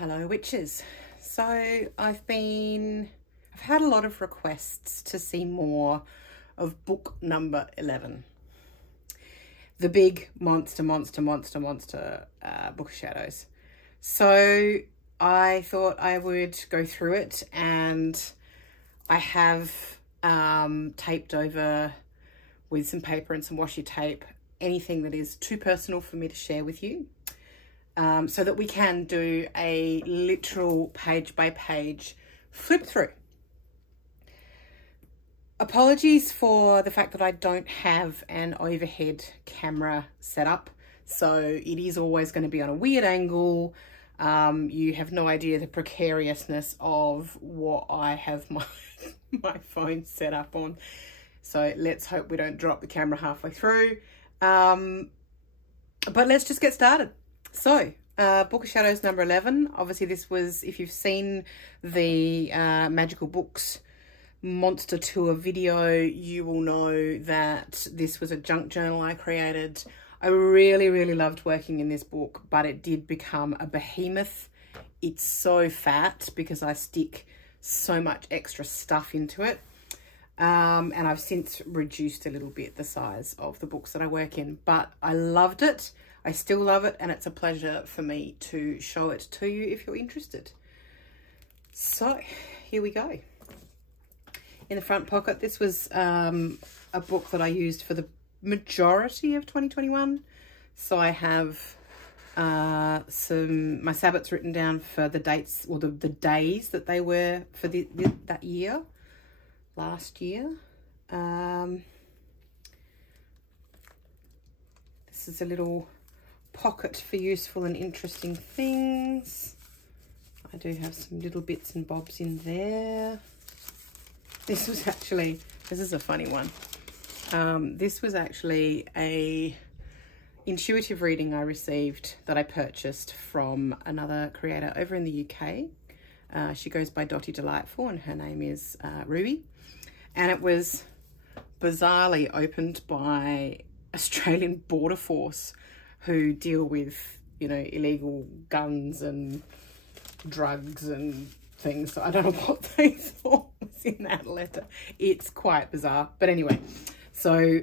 Hello witches. So I've had a lot of requests to see more of book number 11. The big monster Book of Shadows. So I thought I would go through it, and I have taped over with some paper and some washi tape anything that is too personal for me to share with you, so that we can do a literal page by page flip through. Apologies for the fact that I don't have an overhead camera set up, so it is always going to be on a weird angle. You have no idea the precariousness of what I have my phone set up on. So let's hope we don't drop the camera halfway through. But let's just get started. So, Book of Shadows number 11. Obviously this was, if you've seen the Magical Books Monster Tour video, you will know that this was a junk journal I created. I really loved working in this book, but it did become a behemoth. It's so fat because I stick so much extra stuff into it. And I've since reduced a little bit the size of the books that I work in, but I loved it. I still love it, and it's a pleasure for me to show it to you if you're interested. So here we go. In the front pocket, this was a book that I used for the majority of 2021. So I have my Sabbats written down for the dates, or the days that they were for that year, last year. This is a little pocket for useful and interesting things. I do have some little bits and bobs in there. This was actually, this is a funny one. This was actually a intuitive reading I received that I purchased from another creator over in the UK. She goes by Dotty Delightful, and her name is Ruby. And it was bizarrely opened by Australian Border Force, who deal with, you know, illegal guns and drugs and things. So I don't know what they thought was in that letter. It's quite bizarre. But anyway, so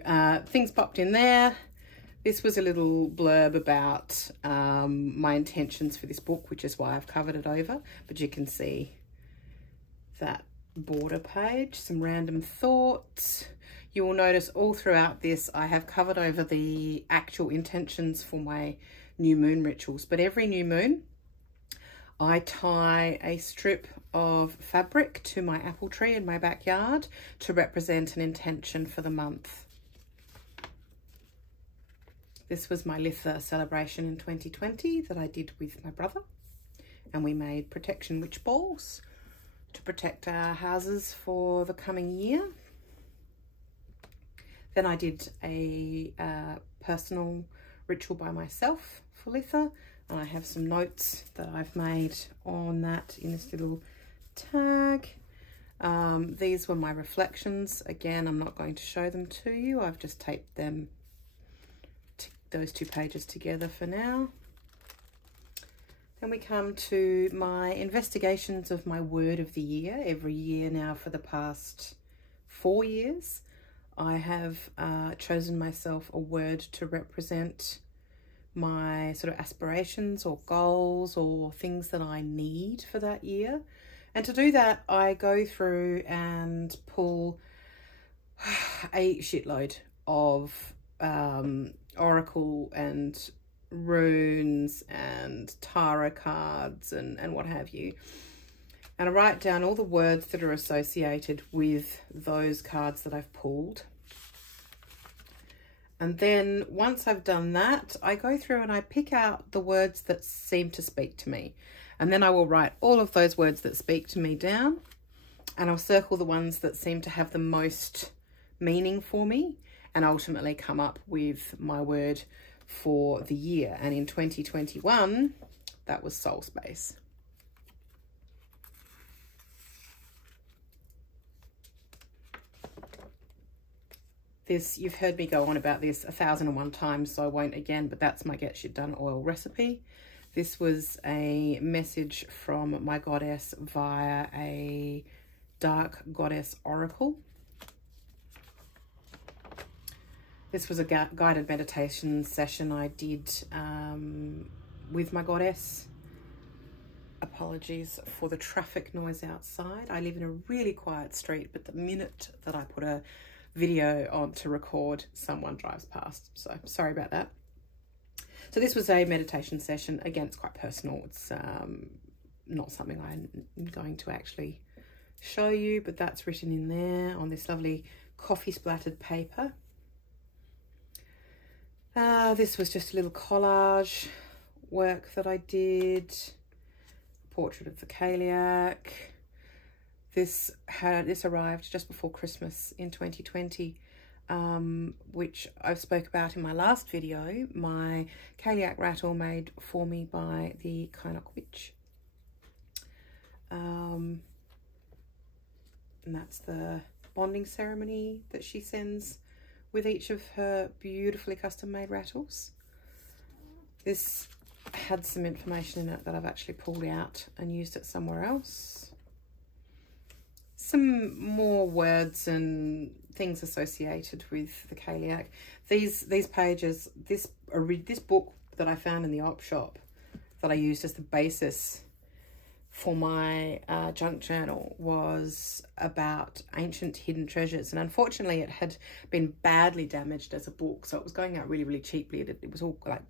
things popped in there. This was a little blurb about my intentions for this book, which is why I've covered it over. But you can see that border page, some random thoughts. You will notice all throughout this I have covered over the actual intentions for my new moon rituals, but every new moon I tie a strip of fabric to my apple tree in my backyard to represent an intention for the month. This was my Litha celebration in 2020 that I did with my brother, and we made protection witch balls to protect our houses for the coming year. Then I did a personal ritual by myself for Litha, and I have some notes that I've made on that in this little tag. These were my reflections. Again, I'm not going to show them to you. I've just taped them, those two pages together for now. Then we come to my investigations of my word of the year. Every year now for the past 4 years, I have chosen myself a word to represent my sort of aspirations or goals or things that I need for that year. And to do that, I go through and pull a shitload of oracle and runes and tarot cards and what have you. And I write down all the words that are associated with those cards that I've pulled. And then once I've done that, I go through and I pick out the words that seem to speak to me. And then I will write all of those words that speak to me down, and I'll circle the ones that seem to have the most meaning for me, and ultimately come up with my word for the year. And in 2021, that was soul space. This, you've heard me go on about this 1,001 times, so I won't again, but that's my Get Shit Done oil recipe. This was a message from my goddess via a Dark Goddess Oracle. This was a guided meditation session I did with my goddess. Apologies for the traffic noise outside. I live in a really quiet street, but the minute that I put a video on to record, someone drives past. So sorry about that. So this was a meditation session. Again, it's quite personal. It's not something I'm going to actually show you, but that's written in there on this lovely coffee splattered paper. This was just a little collage work that I did. Portrait of the Caliac. This arrived just before Christmas in 2020, which I spoke about in my last video. My Caliac rattle made for me by the Caliac witch. And that's the bonding ceremony that she sends with each of her beautifully custom made rattles. This had some information in it that I've actually pulled out and used it somewhere else. Some more words and things associated with the Caliac. These pages, this book that I found in the op shop that I used as the basis for my junk journal was about ancient hidden treasures, and unfortunately it had been badly damaged as a book, so it was going out really, really cheaply. It was all like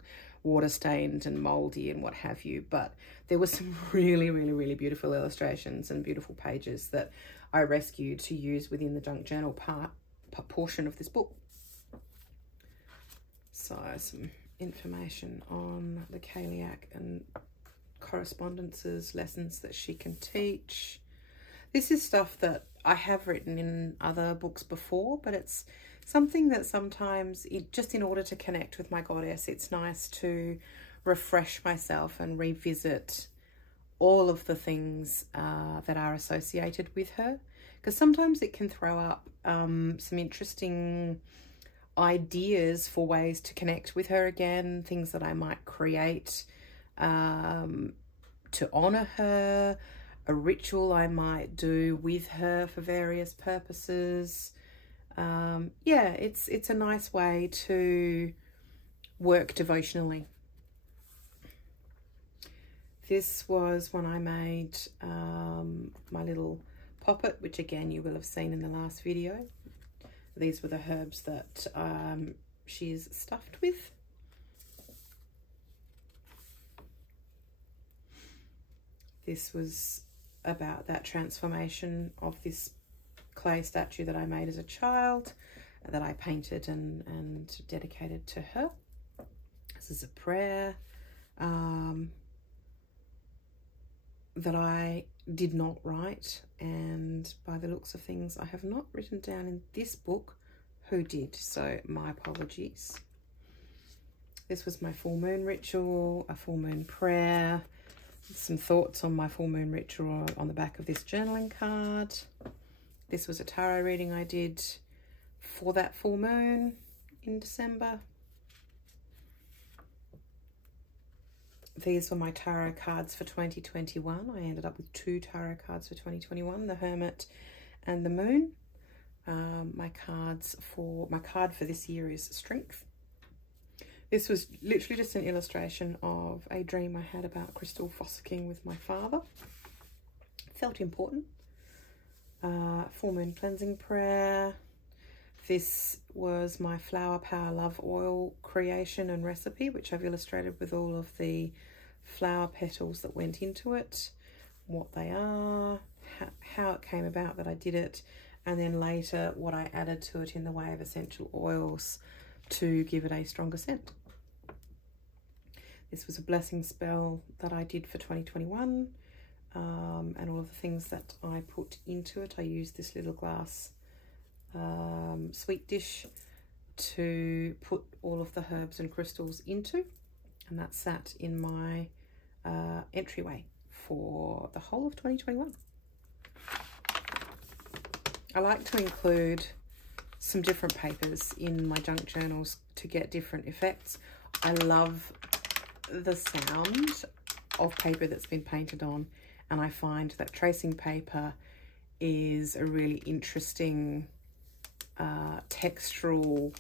water stained and moldy and what have you, but there were some really, really, really beautiful illustrations and beautiful pages that I rescued to use within the junk journal portion of this book. So some information on the Caliac and correspondences, lessons that she can teach. This is stuff that I have written in other books before, but it's something that sometimes, just in order to connect with my goddess, it's nice to refresh myself and revisit all of the things that are associated with her, because sometimes it can throw up some interesting ideas for ways to connect with her again, things that I might create to honor her, a ritual I might do with her for various purposes. Yeah, it's a nice way to work devotionally. This was when I made my little poppet, which again you will have seen in the last video. These were the herbs that she's stuffed with. This was about that transformation of this clay statue that I made as a child, that I painted and dedicated to her. This is a prayer that I did not write, and by the looks of things I have not written down in this book who did, so my apologies. This was my full moon ritual, a full moon prayer, some thoughts on my full moon ritual on the back of this journaling card. This was a tarot reading I did for that full moon in December. These were my tarot cards for 2021. I ended up with 2 tarot cards for 2021, the Hermit and the Moon. My card for this year is Strength. This was literally just an illustration of a dream I had about crystal fossicking with my father. Felt important. Full moon cleansing prayer. This was my Flower Power Love Oil creation and recipe, which I've illustrated with all of the flower petals that went into it, what they are, how it came about that I did it, and then later what I added to it in the way of essential oils to give it a stronger scent. This was a blessing spell that I did for 2021, and all of the things that I put into it. I used this little glass sweet dish to put all of the herbs and crystals into, and that sat in my entryway for the whole of 2021. I like to include some different papers in my junk journals to get different effects. I love the sound of paper that's been painted on, and I find that tracing paper is a really interesting textural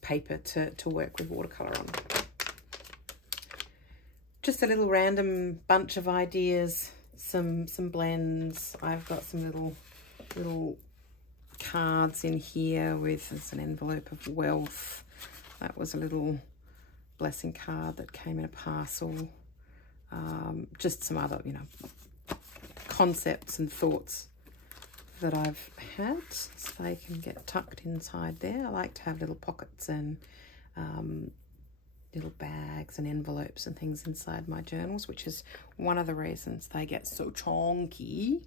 paper to work with watercolour on. Just a little random bunch of ideas, some blends. I've got some little cards in here with, there's an envelope of wealth. That was a little blessing card that came in a parcel. Just some other, you know, concepts and thoughts that I've had, so they can get tucked inside there. I like to have little pockets and little bags and envelopes and things inside my journals, which is one of the reasons they get so chonky.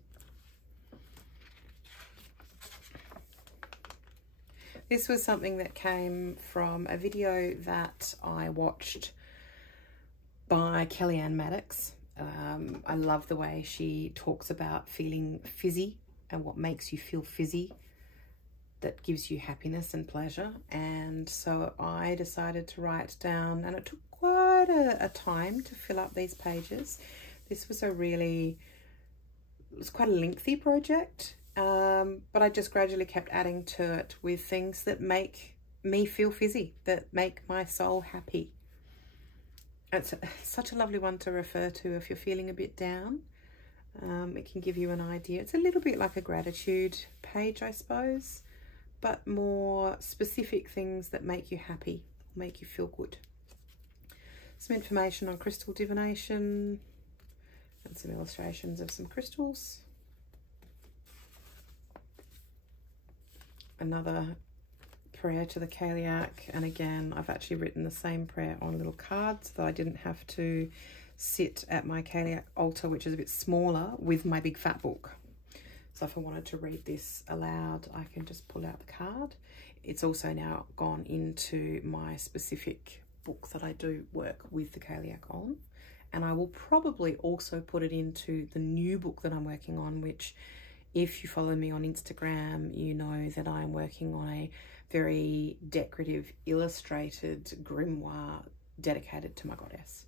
This was something that came from a video that I watched by Kellyanne Maddox. I love the way she talks about feeling fizzy and what makes you feel fizzy that gives you happiness and pleasure. And so I decided to write down, and it took quite a time to fill up these pages. This was it was quite a lengthy project, but I just gradually kept adding to it with things that make me feel fizzy, that make my soul happy. It's such a lovely one to refer to if you're feeling a bit down. It can give you an idea. It's a little bit like a gratitude page, I suppose, but more specific things that make you happy, make you feel good. Some information on crystal divination and some illustrations of some crystals. Another prayer to the Caliac, and again I've actually written the same prayer on little cards, so I didn't have to sit at my Caliac altar, which is a bit smaller, with my big fat book. So if I wanted to read this aloud, I can just pull out the card. It's also now gone into my specific book that I do work with the Caliac on, and I will probably also put it into the new book that I'm working on, which, if you follow me on Instagram, you know that I'm working on a very decorative, illustrated grimoire dedicated to my goddess.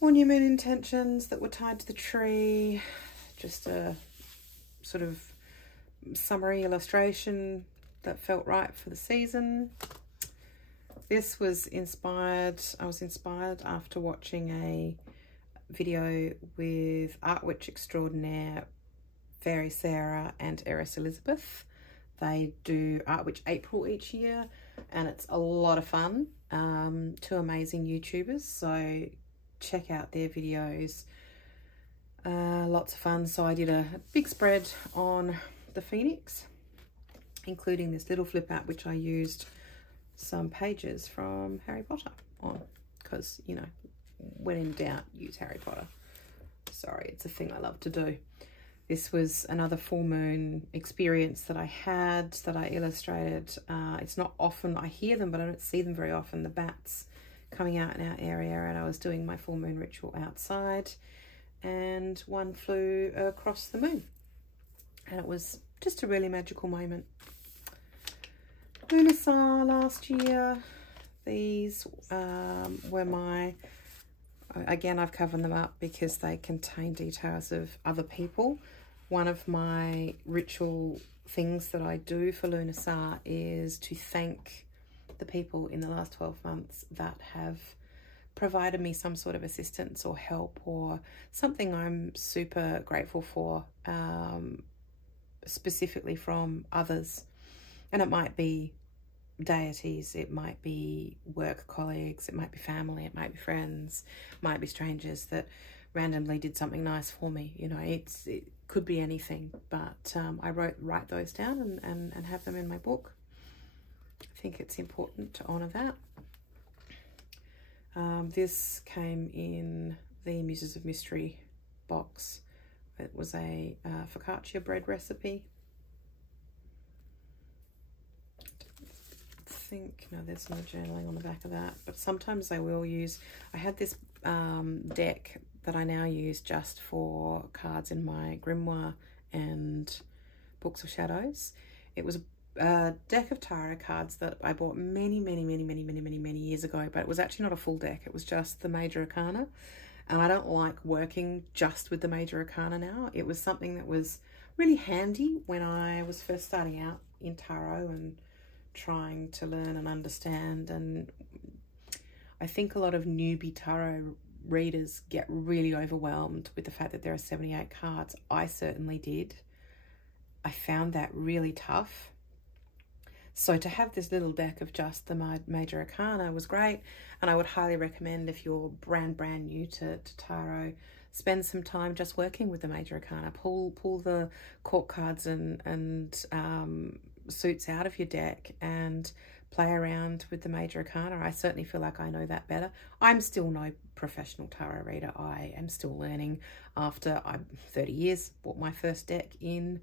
More new moon intentions that were tied to the tree. Just a sort of summary illustration that felt right for the season. This was inspired, I was inspired after watching a video with Art Witch Extraordinaire Fairy Sarah and Eris Elizabeth. They do Art Witch April each year, and it's a lot of fun. Two amazing YouTubers, so check out their videos. Lots of fun. So I did a big spread on the Phoenix, including this little flip out, which I used some pages from Harry Potter on, because, you know, when in doubt, use Harry Potter. Sorry, it's a thing I love to do. This was another full moon experience that I had, that I illustrated. It's not often I hear them, but I don't see them very often, the bats coming out in our area, and I was doing my full moon ritual outside, and one flew across the moon, and it was just a really magical moment. Lunar last year, these were my, again, I've covered them up because they contain details of other people. One of my ritual things that I do for Lunar is to thank the people in the last 12 months that have provided me some sort of assistance or help or something I'm super grateful for, specifically from others. And it might be deities, it might be work colleagues, it might be family, it might be friends, it might be strangers that randomly did something nice for me. You know, it could be anything, but I write those down and have them in my book. I think it's important to honour that. This came in the Muses of Mystery box. It was a focaccia bread recipe. No, there's no journaling on the back of that, but sometimes I will use, I had this deck that I now use just for cards in my grimoire and books of shadows. It was deck of tarot cards that I bought many years ago, but it was actually not a full deck. It was just the Major Arcana, and I don't like working just with the Major Arcana now. It was something that was really handy when I was first starting out in tarot and trying to learn and understand, and I think a lot of newbie tarot readers get really overwhelmed with the fact that there are 78 cards. I certainly did. I found that really tough. So to have this little deck of just the Major Arcana was great, and I would highly recommend, if you're brand new to tarot, spend some time just working with the Major Arcana. Pull the court cards and suits out of your deck and play around with the Major Arcana. I certainly feel like I know that better. I'm still no professional tarot reader. I am still learning after I'm 30 years, bought my first deck in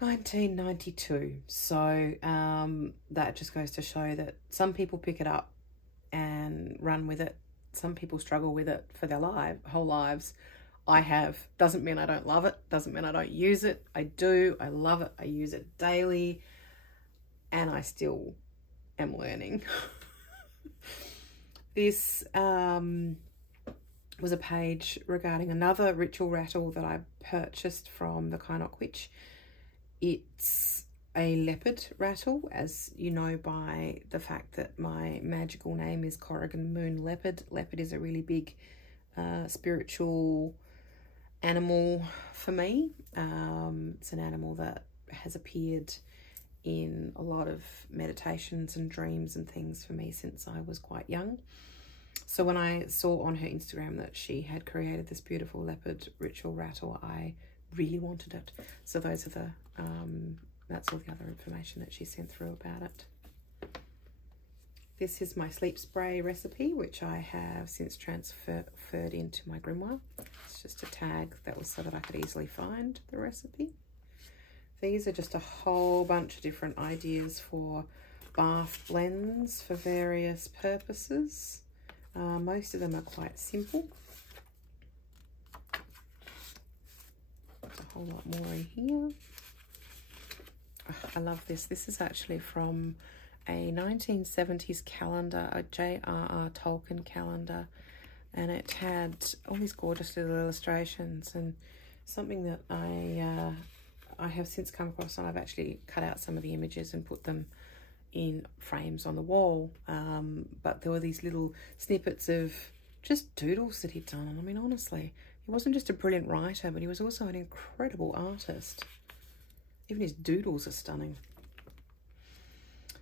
1992. So that just goes to show that some people pick it up and run with it. Some people struggle with it for their whole lives. I have. Doesn't mean I don't love it. Doesn't mean I don't use it. I do. I love it. I use it daily. And I still am learning. This was a page regarding another ritual rattle that I purchased from the Caliac Witch. It's a leopard rattle, as you know by the fact that my magical name is Corrigan Moon Leopard. Leopard is a really big spiritual animal for me. It's an animal that has appeared in a lot of meditations and dreams and things for me since I was quite young. So when I saw on her Instagram that she had created this beautiful leopard ritual rattle, I really wanted it. So those are the that's all the other information that she sent through about it. This is my sleep spray recipe, which I have since transferred into my grimoire. It's just a tag that was so that I could easily find the recipe. These are just a whole bunch of different ideas for bath blends for various purposes. Most of them are quite simple. There's a whole lot more in here. Oh, I love this. This is actually from a 1970s calendar, a Jrr Tolkien calendar, and it had all these gorgeous little illustrations, and something that I have since come across, and I've actually cut out some of the images and put them in frames on the wall, but there were these little snippets of just doodles that he'd done. And I mean, honestly, he wasn't just a brilliant writer, but he was also an incredible artist. Even his doodles are stunning.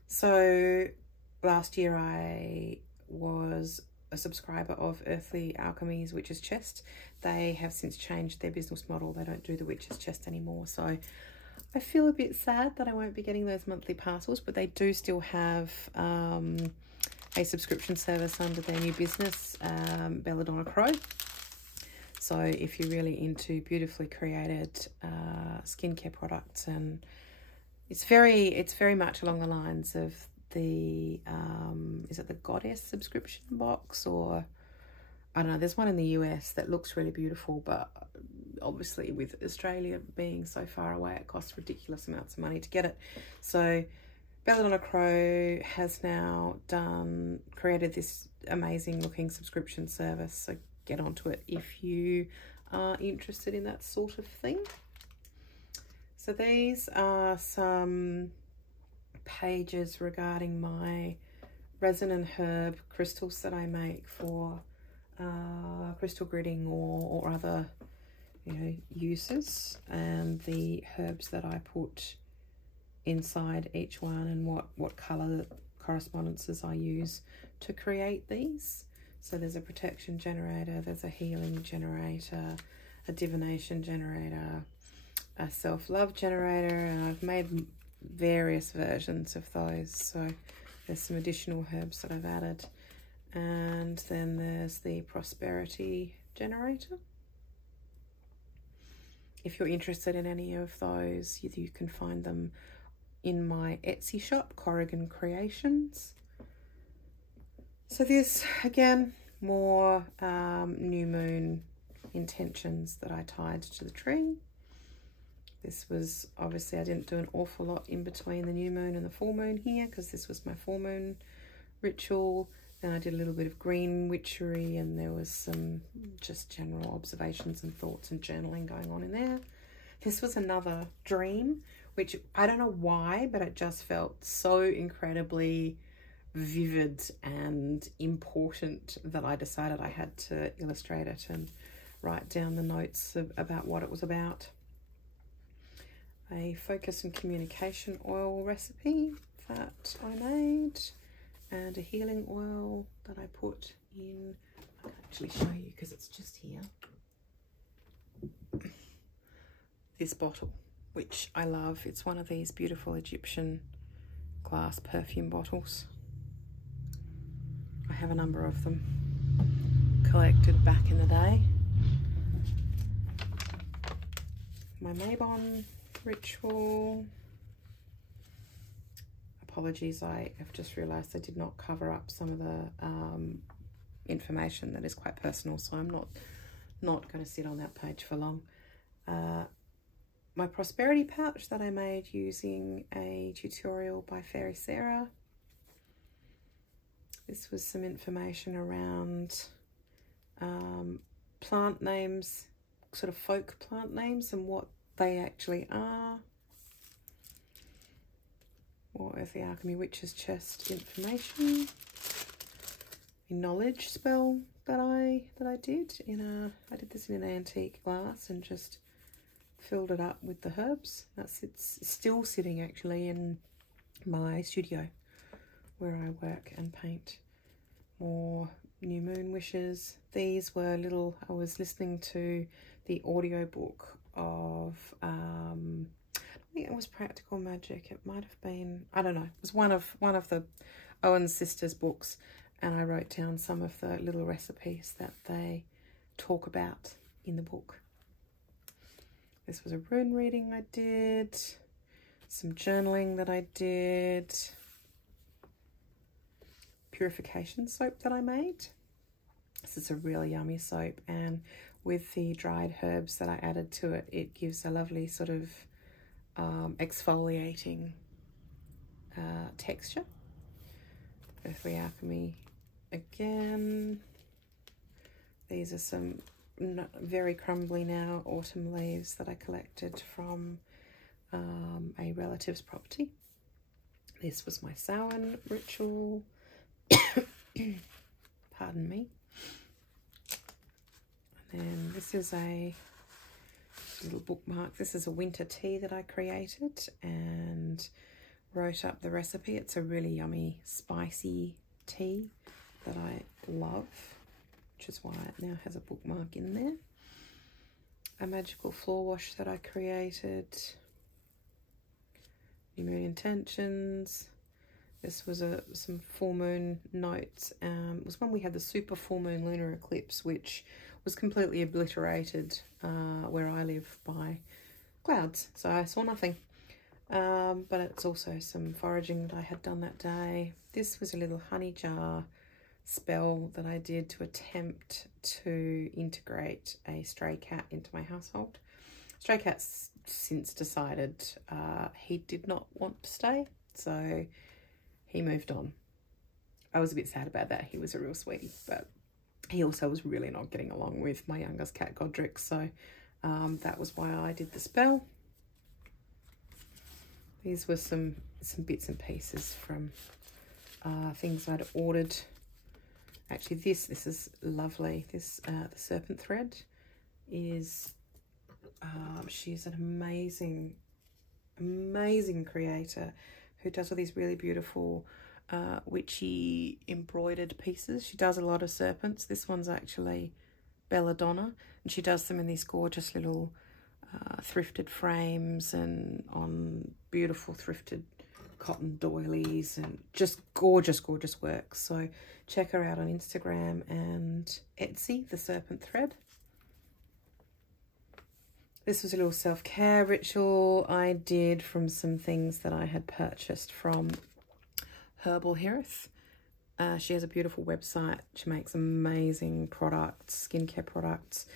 So last year I was a subscriber of Earthly Alchemy's Witch's Chest. They have since changed their business model. They don't do the Witch's Chest anymore. So I feel a bit sad that I won't be getting those monthly parcels, but they do still have a subscription service under their new business, Belladonna Crow. So if you're really into beautifully created skincare products, and it's very much along the lines of the is it the Goddess subscription box, or I don't know, there's one in the US that looks really beautiful, but obviously with Australia being so far away, it costs ridiculous amounts of money to get it. So Belladonna Crow has now created this amazing looking subscription service, so get onto it if you are interested in that sort of thing. So these are some pages regarding my resin and herb crystals that I make for crystal gridding or other, you know, uses, and the herbs that I put inside each one, and what color correspondences I use to create these. So there's a protection generator, there's a healing generator, a divination generator, a self-love generator, and I've made various versions of those. So there's some additional herbs that I've added. And then there's the prosperity generator. If you're interested in any of those, you can find them in my Etsy shop, Corrigan Creations. So this, again, more new moon intentions that I tied to the tree. This was, obviously I didn't do an awful lot in between the new moon and the full moon here, because this was my full moon ritual. Then I did a little bit of green witchery, and there was some just general observations and thoughts and journaling going on in there. This was another dream, which I don't know why, but it just felt so incredibly vivid and important that I decided I had to illustrate it and write down the notes about what it was about. A focus and communication oil recipe that I made, and a healing oil that I put in. I can actually show you because it's just here. This bottle, which I love. It's one of these beautiful Egyptian glass perfume bottles. I have a number of them collected back in the day. My Mabon ritual. Apologies, I have just realised I did not cover up some of the information that is quite personal, so I'm not going to sit on that page for long. My prosperity pouch that I made using a tutorial by Fairy Sarah. This was some information around plant names, sort of folk plant names, and what they actually are. What is the Alchemy Witch's Chest information? A knowledge spell that I did in I did this in an antique glass and just filled it up with the herbs. It's still sitting actually in my studio where I work and paint. More new moon wishes. These were little, I was listening to the audiobook of I think it was Practical Magic. It might have been, I don't know, it was one of the Owen's sisters' books, and I wrote down some of the little recipes that they talk about in the book. This was a rune reading I did, some journaling that I did, Purification Soap that I made. This is a really yummy soap, and with the dried herbs that I added to it, it gives a lovely sort of exfoliating texture. Earthly Alchemy again. These are some very crumbly now autumn leaves that I collected from a relative's property. This was my Samhain ritual. Pardon me. And then this is a little bookmark. This is a winter tea that I created and wrote up the recipe. It's a really yummy spicy tea that I love, which is why it now has a bookmark in there. A magical floor wash that I created. New moon intentions. This was some full moon notes. It was when we had the super full moon lunar eclipse, which was completely obliterated where I live by clouds, so I saw nothing. But it's also some foraging that I had done that day. This was a little honey jar spell that I did to attempt to integrate a stray cat into my household. Stray cat's since decided he did not want to stay, so he moved on. I was a bit sad about that. He was a real sweetie, but he also was really not getting along with my youngest cat, Godric, so that was why I did the spell. These were some bits and pieces from things I'd ordered. Actually, this is lovely. This the Serpent Thread is she's an amazing creator who does all these really beautiful witchy embroidered pieces. She does a lot of serpents. This one's actually Belladonna, and she does them in these gorgeous little thrifted frames and on beautiful thrifted cotton doilies, and just gorgeous work. So check her out on Instagram and Etsy, the Serpent Thread. This was a little self-care ritual I did from some things that I had purchased from Herbal Hearth. She has a beautiful website. She makes amazing products, skincare products.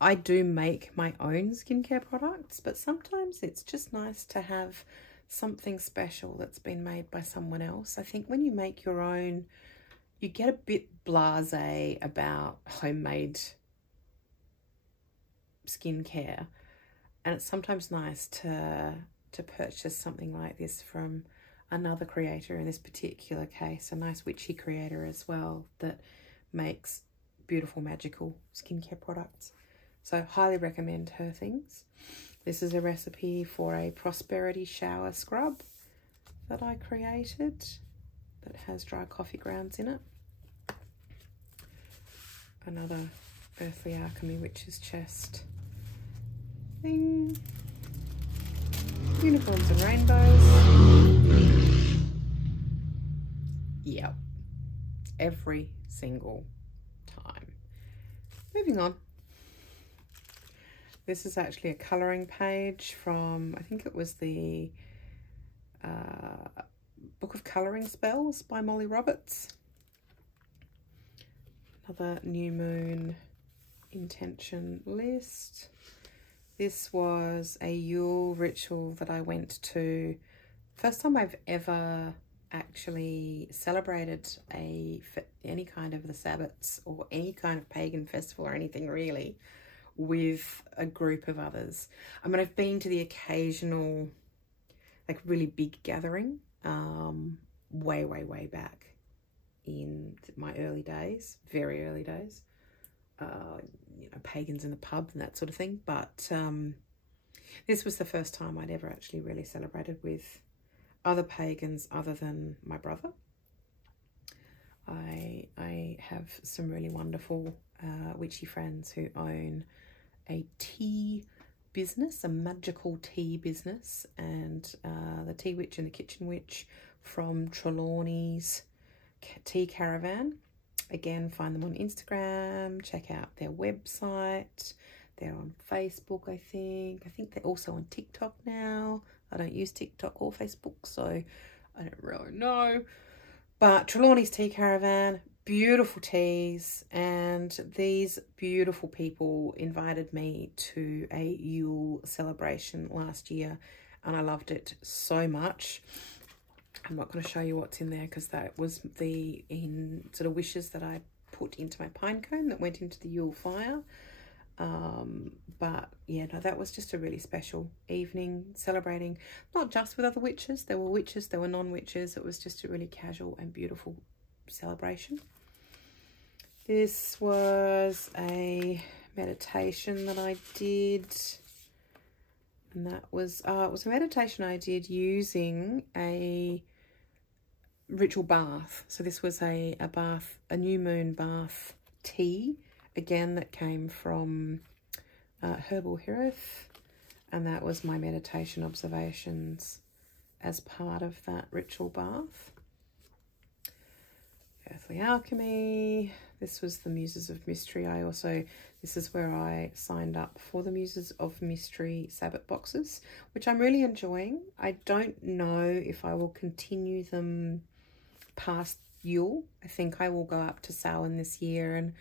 I do make my own skincare products, but sometimes it's just nice to have something special that's been made by someone else. I think when you make your own, you get a bit blasé about homemade skincare, and it's sometimes nice to purchase something like this from another creator, in this particular case a nice witchy creator as well, that makes beautiful magical skincare products. So highly recommend her things. This is a recipe for a prosperity shower scrub that I created that has dry coffee grounds in it. Another Earthly Alchemy Witch's Chest thing. Unicorns and rainbows. Yep. Every single time. Moving on. This is actually a colouring page from, I think it was the Book of Colouring Spells by Molly Roberts. Another new moon intention list. This was a Yule ritual that I went to. First time I've ever actually celebrated any kind of the Sabbats or any kind of pagan festival or anything really with a group of others. I mean, I've been to the occasional like really big gathering way back in my early days, very early days, you know, pagans in the pub and that sort of thing, but this was the first time I'd ever actually really celebrated with other pagans other than my brother. I have some really wonderful witchy friends who own a tea business, a magical tea business, and the Tea Witch and the Kitchen Witch from Trelawney's Tea Caravan. Again, find them on Instagram, check out their website. They're on Facebook, I think. I think they're also on TikTok now. I don't use TikTok or Facebook, so I don't really know. But Trelawney's Tea Caravan, beautiful teas, and these beautiful people invited me to a Yule celebration last year, and I loved it so much. I'm not going to show you what's in there because that was the sort of wishes that I put into my pine cone that went into the Yule fire. But yeah, no, that was just a really special evening, celebrating not just with other witches. There were witches, there were non-witches. It was just a really casual and beautiful celebration. This was a meditation that I did, and that was it was a meditation I did using a ritual bath. So this was a bath, a new moon bath tea, again, that came from Herbal Hearth, and that was my meditation observations as part of that ritual bath. Earthly Alchemy. This was the Muses of Mystery. This is where I signed up for the Muses of Mystery Sabbath boxes, which I'm really enjoying. I don't know if I will continue them past Yule. I think I will go up to Samhain this year and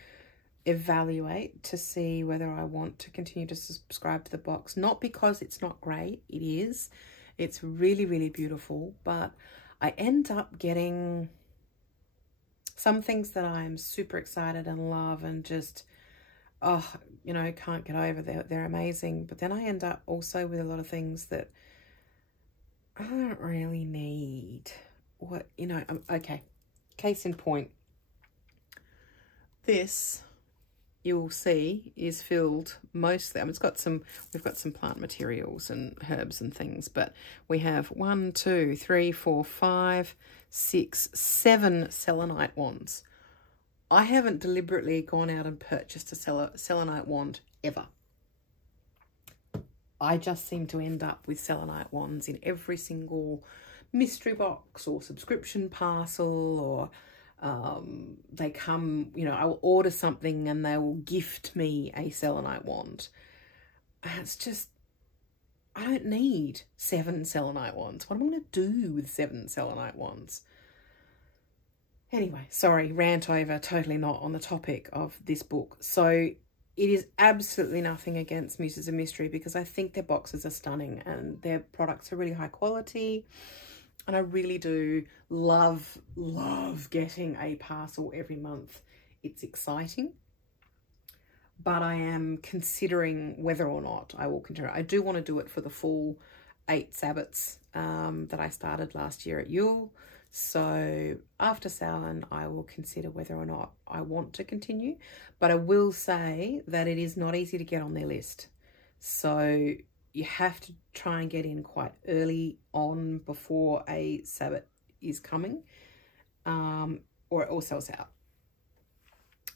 evaluate to see whether I want to continue to subscribe to the box. Not because it's not great, it is. It's really, really beautiful, but I end up getting some things that I'm super excited and love and just, oh, you know, can't get over. They're amazing. But then I end up also with a lot of things that I don't really need. What, you know, okay. Case in point, this, you will see, is filled mostly, I mean, we've got some plant materials and herbs and things, but we have 1, 2, 3, 4, 5, 6, 7 selenite wands. I haven't deliberately gone out and purchased a selenite wand ever. I just seem to end up with selenite wands in every single mystery box or subscription parcel, or they come, you know, I will order something and they will gift me a selenite wand. It's just, I don't need 7 selenite wands. What am I going to do with 7 selenite wands? Anyway, sorry, rant over, totally not on the topic of this book. So it is absolutely nothing against Muses of Mystery, because I think their boxes are stunning and their products are really high quality. And I really do love getting a parcel every month. It's exciting. But I am considering whether or not I will continue. I do want to do it for the full 8 Sabbats that I started last year at Yule. So after Samhain, I will consider whether or not I want to continue. But I will say that it is not easy to get on their list. So you have to try and get in quite early on before a Sabbat is coming, or it all sells out.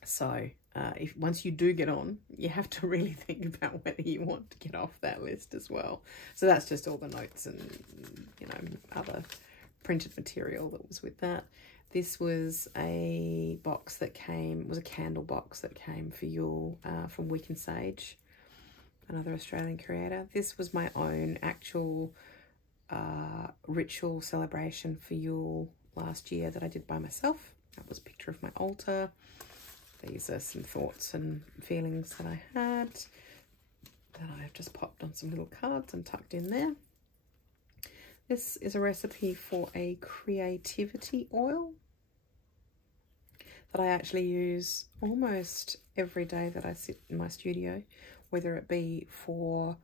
So if once you do get on, you have to really think about whether you want to get off that list as well. So that's just all the notes and, you know, other printed material that was with that. This was a box that came, was a candle box that came for Yule from Wick and Sage, another Australian creator. This was my own actual ritual celebration for Yule last year that I did by myself. That was a picture of my altar. These are some thoughts and feelings that I had that I've just popped on some little cards and tucked in there. This is a recipe for a creativity oil that I actually use almost every day that I sit in my studio, whether it be for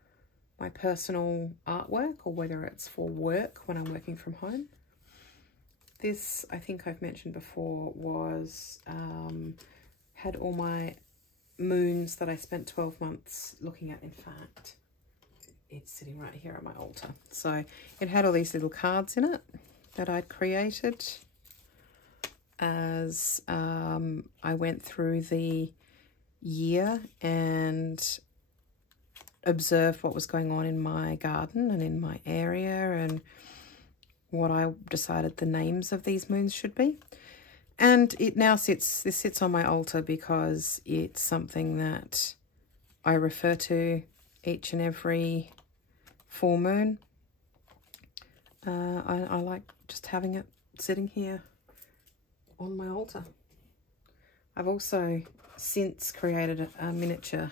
my personal artwork or whether it's for work when I'm working from home. This, I think I've mentioned before, was had all my moons that I spent 12 months looking at. In fact, it's sitting right here at my altar. So it had all these little cards in it that I'd created as I went through the year and observed what was going on in my garden and in my area and what I decided the names of these moons should be. And it now sits, this sits on my altar because it's something that I refer to each and every full moon. I like just having it sitting here on my altar. I've also since created a miniature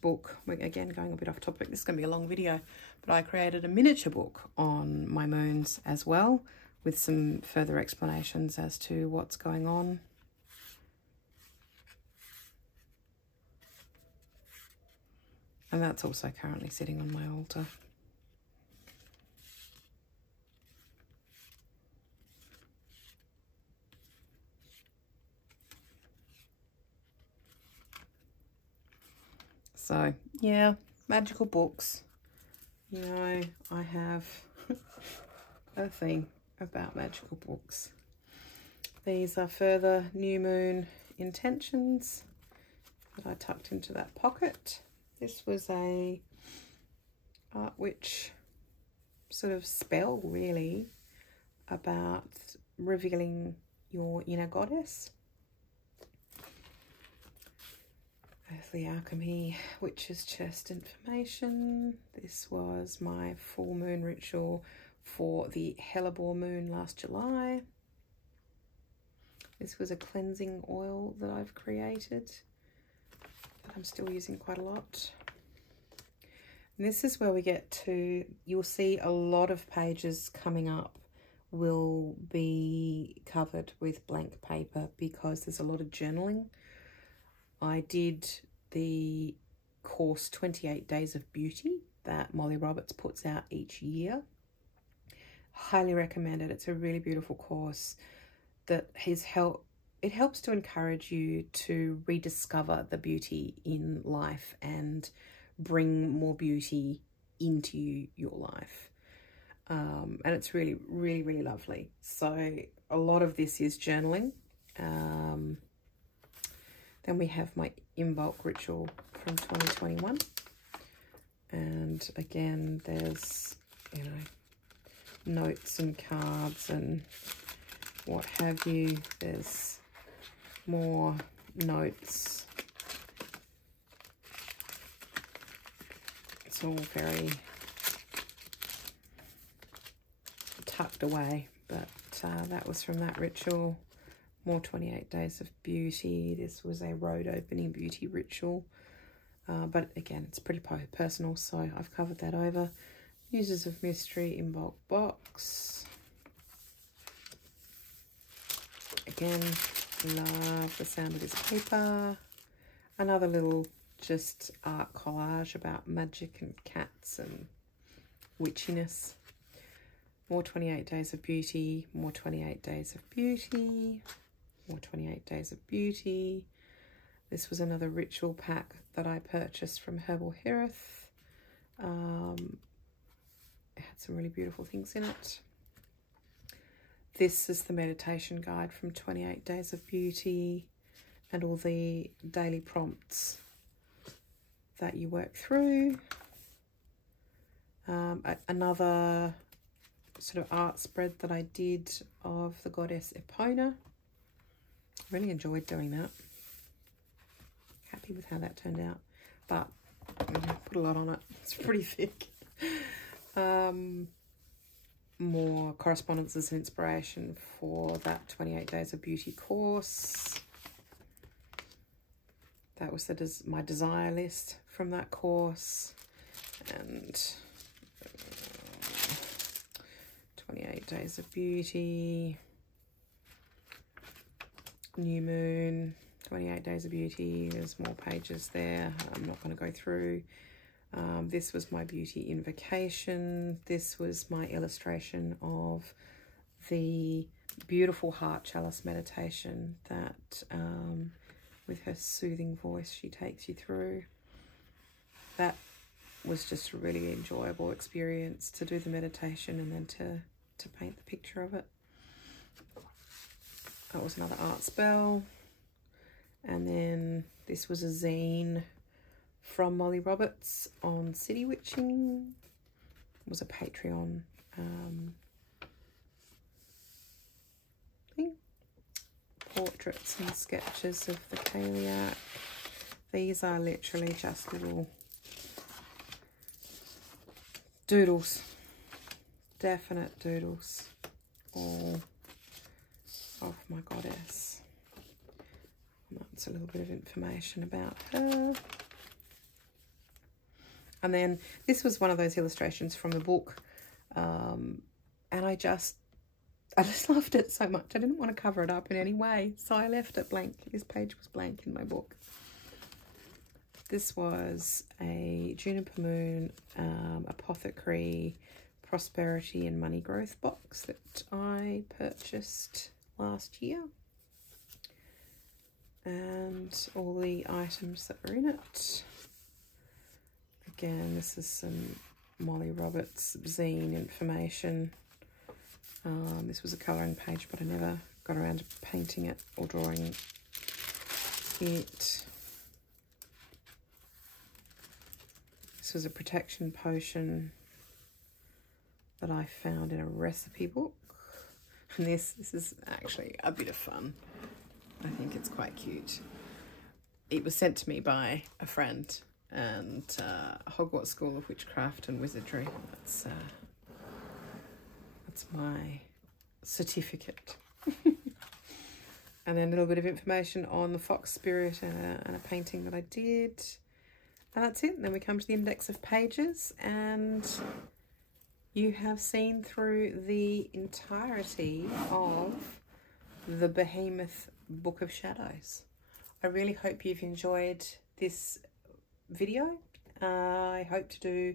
book. Again, going a bit off topic, this is going to be a long video, but I created a miniature book on my moons as well, with some further explanations as to what's going on. And that's also currently sitting on my altar. So, yeah, magical books. You know, I have a thing about magical books. These are further new moon intentions that I tucked into that pocket. This was a art witch sort of spell, really, about revealing your inner goddess. Earthly Alchemy, Witch's Chest information. This was my full moon ritual for the Hellebore moon last July. This was a cleansing oil that I've created that I'm still using quite a lot. And this is where we get to, you'll see a lot of pages coming up will be covered with blank paper because there's a lot of journaling. I did the course 28 Days of Beauty that Molly Roberts puts out each year. Highly recommend it. It's a really beautiful course that it helps to encourage you to rediscover the beauty in life and bring more beauty into your life. And it's really, really, really lovely. So a lot of this is journaling. Then we have my Invoke ritual from 2021. And again, there's, you know, notes and cards and what have you. There's more notes. It's all very tucked away, but that was from that ritual. More 28 Days of Beauty. This was a road opening beauty ritual but again, it's pretty personal, so I've covered that over. Muses of Mystery in bulk box. Again, love the sound of this paper. Another little just art collage about magic and cats and witchiness. More 28 Days of Beauty, more 28 Days of Beauty, more 28 Days of Beauty. This was another ritual pack that I purchased from Herbal Hearth. It had some really beautiful things in it. This is the meditation guide from 28 Days of Beauty and all the daily prompts that you work through. Another sort of art spread that I did of the goddess Epona. Really enjoyed doing that. Happy with how that turned out, but I put a lot on it. It's pretty thick. More correspondences and inspiration for that 28 Days of Beauty course. That was my desire list from that course. And 28 Days of Beauty, New Moon, 28 Days of Beauty. There's more pages there. I'm not going to go through. This was my beauty invocation. This was my illustration of the beautiful heart chalice meditation that with her soothing voice she takes you through. That was just a really enjoyable experience to do the meditation and then to paint the picture of it. That was another art spell. And then this was a zine from Molly Roberts on City Witching. It was a Patreon thing. Portraits and sketches of the Caliac. These are literally just little doodles. Definite doodles. All of my goddess. That's a little bit of information about her. And then this was one of those illustrations from the book. And I just loved it so much. I didn't want to cover it up in any way, so I left it blank. This page was blank in my book. This was a Juniper Moon Apothecary Prosperity and Money Growth box that I purchased last year. And all the items that were in it. Again, this is some Molly Roberts zine information. This was a colouring page, but I never got around to painting it or drawing it. This was a protection potion that I found in a recipe book. And this is actually a bit of fun. I think it's quite cute. It was sent to me by a friend and Hogwarts School of Witchcraft and Wizardry. That's my certificate. And then a little bit of information on the fox spirit and a painting that I did. And that's it. And then we come to the index of pages, and you have seen through the entirety of the Behemoth Book of Shadows. I really hope you've enjoyed this video. I hope to do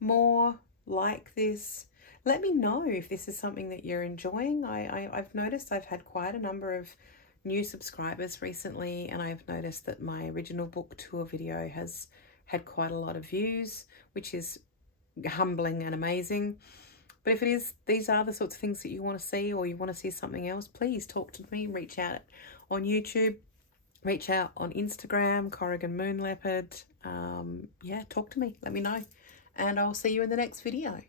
more like this. Let me know if this is something that you're enjoying. I've noticed I've had quite a number of new subscribers recently, and I've noticed that my original book tour video has had quite a lot of views, which is humbling and amazing. But if it is, these are the sorts of things that you want to see, or you want to see something else, please talk to me. Reach out on YouTube, reach out on Instagram, Corrigan Moon Leopard. Yeah, talk to me, let me know, and I'll see you in the next video.